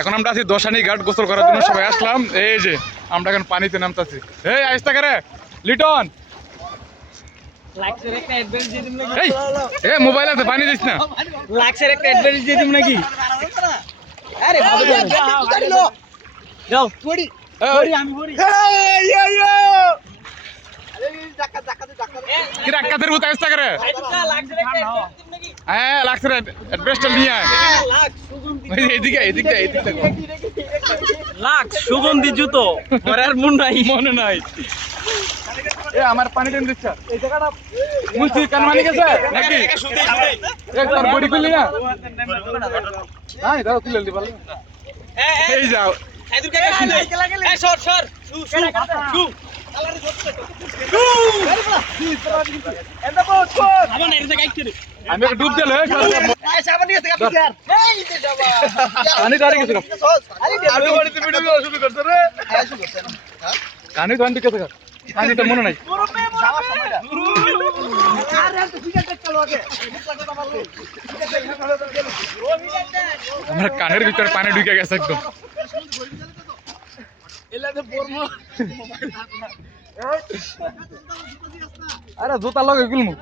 এখন আমরা আছি দশানি ঘাট গোসল করার জন্য সবাই আসলাম। এই যে আমরা এখন পানিতে নামতাছি। এই আইস্তা করে লিটন, এই মোবাইল আছে পানি দিস না। লাক্সের একটা অ্যাডভান্টেজ দিয়ে দিম নাকি? আরে যাও পড়ি আমি পড়ি। কি ডাক্তারের ভূত আইস্তা করে? লাক্সের একটা অ্যাডভান্টেজ দিম নাকি? হ্যাঁ লাগছে রে, অ্যাড্রেসটা নিয়ে আয়। লাক্স সুগন্ধি, এদিকে লাক্স সুগন্ধি জুতো পরে আর মনে নাই। এ আমার পানি টেন দিচ্ছ এই জায়গাটা মুছি কানমানি গেছে নাকি? এক তোর বডি খুললি না? নাই দাও খুলে দি ভালো। এই যাও এদুর কাকা শুনে এই সর সর শু শু শু আমার এর জায়গা একটু আমি একটু ডুব দিলে এই সাবান নিয়ে থেকে পিছার এই যে যাবা পানি দাঁড়িয়ে গেছে। আরে বাড়িতে ভিডিও শুরু করছ রে শুরু করছেন কানে গান দিকে থাকা পানিটা মনে নাই। যাওয়ার সময়টা আরে তো সিগারেট চালো আগে আমার কানের ভিতরে পানি ঢুকে গেছে একদম। আরে জুতা লগে গুলমু